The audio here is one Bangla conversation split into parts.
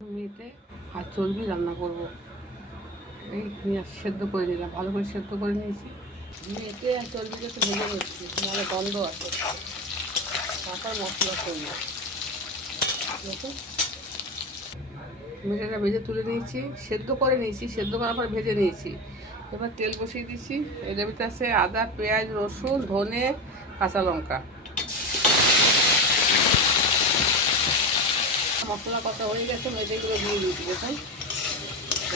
মেয়েতে আর চর্বি রান্না করবো। এই পেঁয়াজ সেদ্ধ করে নিলাম, ভালো করে সেদ্ধ করে নিয়েছি। মেয়েতে আর চর্বিটা একটু ভেজে নিচ্ছি, নাহলে গন্ধ আছে। তারপর মশলা করবো। দেখুন মেয়েটা ভেজে তুলে নিয়েছি, সেদ্ধ করে নিয়েছি, সেদ্ধ করার পর ভেজে নিয়েছি। এবার তেল বসিয়ে দিচ্ছি। এর ভিতরে আছে আদা, পেঁয়াজ, রসুন, ধনে, কাঁচা লঙ্কা। মশলা কষা হয়ে গেছে, মেয়েগুলো দিয়ে দিয়েছি। দেখুন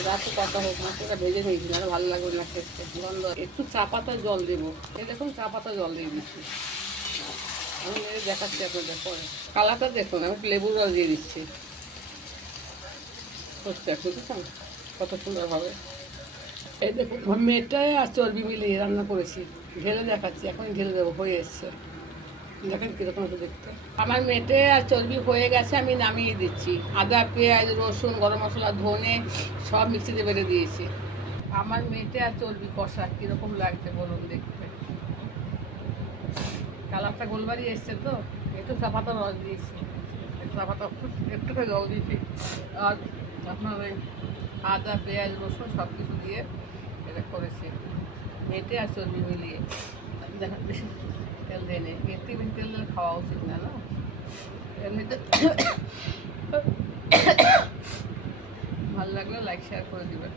রাতে কষা হোক, মশলাটা ভেজে নিয়েছি, আরও ভালো লাগবে না খেতে, গন্ধ। একটু চা পাতা জল দেবো। এই দেখুন চা পাতা জল দিয়ে দিচ্ছি। আমি দেখাচ্ছি আপনাদের পরে। কালারটা দেখুন, আমি লেবুর রস দিয়ে দিচ্ছি। হচ্ছে বুঝেছেন কত সুন্দরভাবে। এই দেখুন মেয়েটাই আর চর্বি মিলিয়ে রান্না করেছি, ঢেলে দেখাচ্ছি। এখন ঢেলে দেবো, হয়ে এসছে। দেখেন কীরকম একটু দেখতে। আমার মেটে আর চর্বি হয়ে গেছে, আমি নামিয়ে দিচ্ছি। আদা, পেঁয়াজ, রসুন, গরম মশলা, ধনে সব মিক্সিতে বেটে দিয়েছি। আমার মেটে আর চর্বি কষা কীরকম লাগছে বলুন দেখতে। কালারটা গোলবাড়ি এসছে তো। একটু চা পাতা রস দিয়েছি, চা পাতা একটু করে জল দিয়েছি। আর আপনার ওই আদা, পেঁয়াজ, রসুন সব কিছু দিয়ে এটা করেছি, মেটে আর চর্বি মিলিয়ে। দেখা বেশি তেল দিয়ে নেই, এর থেকে বেশি তেল দিলে খাওয়া উচিত না, না এমনিতে। ভালো লাগলে লাইক শেয়ার করে দেবেন।